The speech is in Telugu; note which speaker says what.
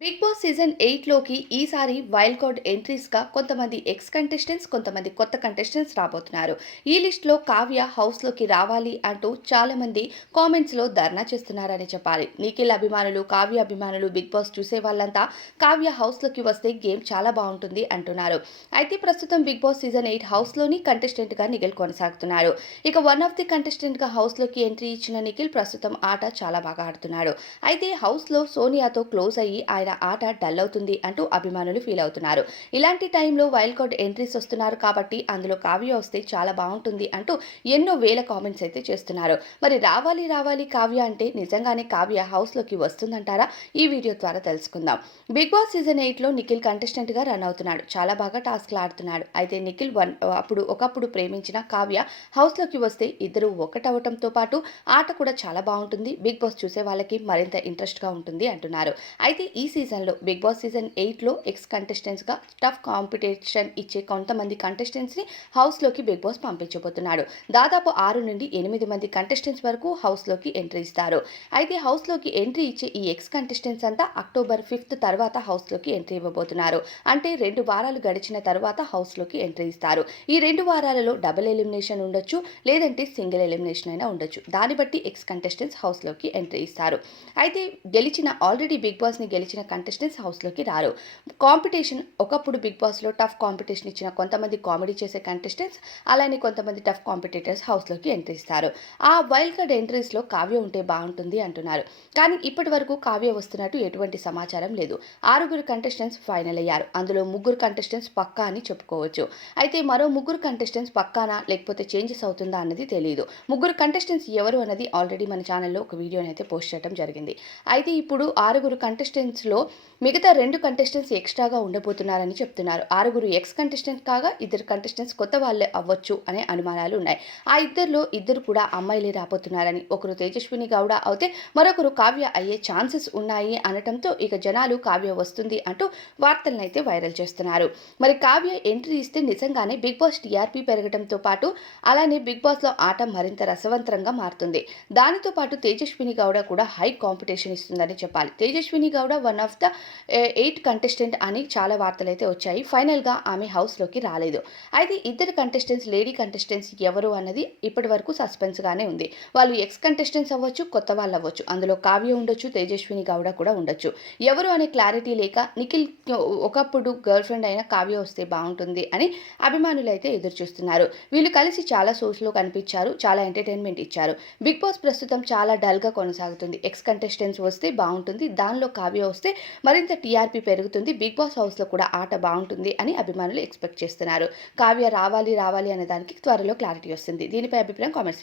Speaker 1: బిగ్ బాస్ సీజన్ ఎయిట్లోకి ఈసారి వైల్డ్ కార్డ్ ఎంట్రీస్గా కొంతమంది ఎక్స్ కంటెస్టెంట్స్ కొంతమంది కొత్త కంటెస్టెంట్స్ రాబోతున్నారు. ఈ లిస్ట్లో కావ్య హౌస్లోకి రావాలి అంటూ చాలామంది కామెంట్స్లో ధర్నా చేస్తున్నారని చెప్పాలి. నిఖిల్ అభిమానులు కావ్య అభిమానులు బిగ్ బాస్ చూసే వాళ్ళంతా కావ్య హౌస్లోకి వస్తే గేమ్ చాలా బాగుంటుంది అంటున్నారు. అయితే ప్రస్తుతం బిగ్ బాస్ సీజన్ ఎయిట్ హౌస్లోని కంటెస్టెంట్గా నిఖిల్ కొనసాగుతున్నారు. ఇక వన్ ఆఫ్ ది కంటెస్టెంట్గా హౌస్లోకి ఎంట్రీ ఇచ్చిన నిఖిల్ ప్రస్తుతం ఆట చాలా బాగా ఆడుతున్నాడు. అయితే హౌస్లో సోనియాతో క్లోజ్ అయ్యి ఆయన ఆట డల్ అవుతుంది అంటూ అభిమానులు ఫీల్ అవుతున్నారు. ఇలాంటి టైంలో వైల్డ్ కార్డ్ ఎంట్రీస్ వస్తున్నారు కాబట్టి అందులో కావ్య వస్తే చాలా బాగుంటుంది అంటూ ఎన్నో వేల కామెంట్స్ అయితే చేస్తున్నారు. మరి రావాలి రావాలి కావ్య అంటే నిజంగానే కావ్య హౌస్లోకి వస్తుందంటారా? ఈ వీడియో ద్వారా తెలుసుకుందాం. బిగ్ బాస్ సీజన్ ఎయిట్లో నిఖిల్ కంటెస్టెంట్గా రన్ అవుతున్నాడు. చాలా బాగా టాస్క్లు ఆడుతున్నాడు. అయితే నిఖిల్ వన్ అప్పుడు ఒకప్పుడు ప్రేమించిన కావ్య హౌస్లోకి వస్తే ఇద్దరు ఒకటవటంతో పాటు ఆట కూడా చాలా బాగుంటుంది. బిగ్ బాస్ చూసే వాళ్ళకి మరింత ఇంట్రెస్ట్గా ఉంటుంది అంటున్నారు. అయితే ఈ సీజన్లో బిగ్ బాస్ సీజన్ ఎయిట్లో ఎక్స్ కంటెస్టెంట్స్గా టఫ్ కాంపిటీషన్ ఇచ్చే కొంతమంది కంటెస్టెంట్స్ని హౌస్లోకి బిగ్ బాస్ పంపించబోతున్నాడు. దాదాపు ఆరు నుండి ఎనిమిది మంది కంటెస్టెంట్స్ వరకు హౌస్లోకి ఎంట్రీ ఇస్తారు. అయితే హౌస్లోకి ఎంట్రీ ఇచ్చే ఈ ఎక్స్ కంటెస్టెంట్స్ అంతా అక్టోబర్ ఫిఫ్త్ తర్వాత హౌస్లోకి ఎంట్రీ ఇవ్వబోతున్నారు. అంటే రెండు వారాలు గడిచిన తర్వాత హౌస్లోకి ఎంట్రీ ఇస్తారు. ఈ రెండు వారాలలో డబుల్ ఎలిమినేషన్ ఉండొచ్చు లేదంటే సింగిల్ ఎలిమినేషన్ అయినా ఉండొచ్చు. దాన్ని బట్టి ఎక్స్ కంటెస్టెంట్స్ హౌస్లోకి ఎంట్రీ ఇస్తారు. అయితే గెలిచిన ఆల్రెడీ బిగ్ బాస్ని గెలిచిన కంటెస్టెంట్స్ హౌస్లోకి రారు. కాంపిటీషన్ ఒకప్పుడు బిగ్ బాస్లో టఫ్ కాంపిటీషన్ ఇచ్చిన కొంతమంది కామెడీ చేసే కంటెస్టెంట్స్ అలానే కొంతమంది టఫ్ కాంపిటేటర్స్ హౌస్లోకి ఎంట్రీ ఇస్తారు. ఆ వైల్డ్ కార్డ్ ఎంట్రీస్లో కావ్య ఉంటే బాగుంటుంది అంటున్నారు. కానీ ఇప్పటి వరకు కావ్య వస్తున్నట్టు ఎటువంటి సమాచారం లేదు. ఆరుగురు కంటెస్టెంట్స్ ఫైనల్ అయ్యారు. అందులో ముగ్గురు కంటెస్టెంట్స్ పక్కా అని చెప్పుకోవచ్చు. అయితే మరో ముగ్గురు కంటెస్టెంట్స్ పక్కానా లేకపోతే చేంజెస్ అవుతుందా అన్నది తెలియదు ముగ్గురు కంటెస్టెంట్స్ ఎవరు అన్నది ఆల్రెడీ మన ఛానల్లో ఒక వీడియోని అయితే పోస్ట్ చేయడం జరిగింది. అయితే ఇప్పుడు ఆరుగురు కంటెస్టెంట్స్లో మిగతా రెండు కంటెస్టెంట్స్ ఎక్స్ట్రాగా ఉండబోతున్నారని చెప్తున్నారు. ఆరుగురు ఎక్స్ కంటెస్టెంట్ కాగా ఇద్దరు కంటెస్టెంట్స్ కొత్త వాళ్ళే అవ్వచ్చు అనే అనుమానాలు ఉన్నాయి. ఆ ఇద్దరిలో ఇద్దరు కూడా అమ్మాయిలే రాబోతున్నారని ఒకరు తేజస్విని గౌడ అవుతే మరొకరు కావ్య అయ్యే ఛాన్సెస్ ఉన్నాయి అనటంతో ఇక జనాలు కావ్య వస్తుంది అంటూ వార్తలనైతే వైరల్ చేస్తున్నారు. మరి కావ్య ఎంట్రీ ఇస్తే నిజంగానే బిగ్ బాస్ టీఆర్పీ పెరగడంతో పాటు అలానే బిగ్ బాస్లో ఆట మరింత రసవంతరంగా మారుతుంది. దానితో పాటు తేజస్విని గౌడ కూడా హై కాంపిటీషన్ ఇస్తుందని చెప్పాలి. Tejaswini Gowda one of the eight contestant అని చాలా వార్తలు అయితే వచ్చాయి. ఫైనల్గా ఆమె హౌస్లోకి రాలేదు. అయితే ఇద్దరు కంటెస్టెంట్స్ లేడీ కంటెస్టెంట్స్ ఎవరు అన్నది ఇప్పటి వరకు సస్పెన్స్గానే ఉంది. వాళ్ళు ఎక్స్ కంటెస్టెంట్స్ అవ్వచ్చు కొత్త వాళ్ళు అవ్వచ్చు. అందులో కావ్య ఉండొచ్చు తేజస్విని గౌడ కూడా ఉండొచ్చు. ఎవరు అనే క్లారిటీ లేక నిఖిల్ ఒకప్పుడు గర్ల్ ఫ్రెండ్ అయిన కావ్య వస్తే బాగుంటుంది అని అభిమానులు అయితే ఎదురు చూస్తున్నారు వీళ్ళు కలిసి చాలా షోస్లో కనిపించారు చాలా ఎంటర్టైన్మెంట్ ఇచ్చారు. బిగ్ బాస్ ప్రస్తుతం చాలా డల్గా కొనసాగుతుంది. ఎక్స్ కంటెస్టెంట్స్ వస్తే బాగుంటుంది దానిలో కావ్య వస్తే మరింత టీఆర్పీ పెరుగుతుంది బిగ్ బాస్ హౌస్లో కూడా ఆట బాగుంటుంది అని అభిమానులు ఎక్స్పెక్ట్ చేస్తున్నారు. కావ్య రావాలి రావాలి అనే దానికి త్వరలో క్లారిటీ వస్తుంది. దీనిపై అభిప్రాయం కామెంట్స్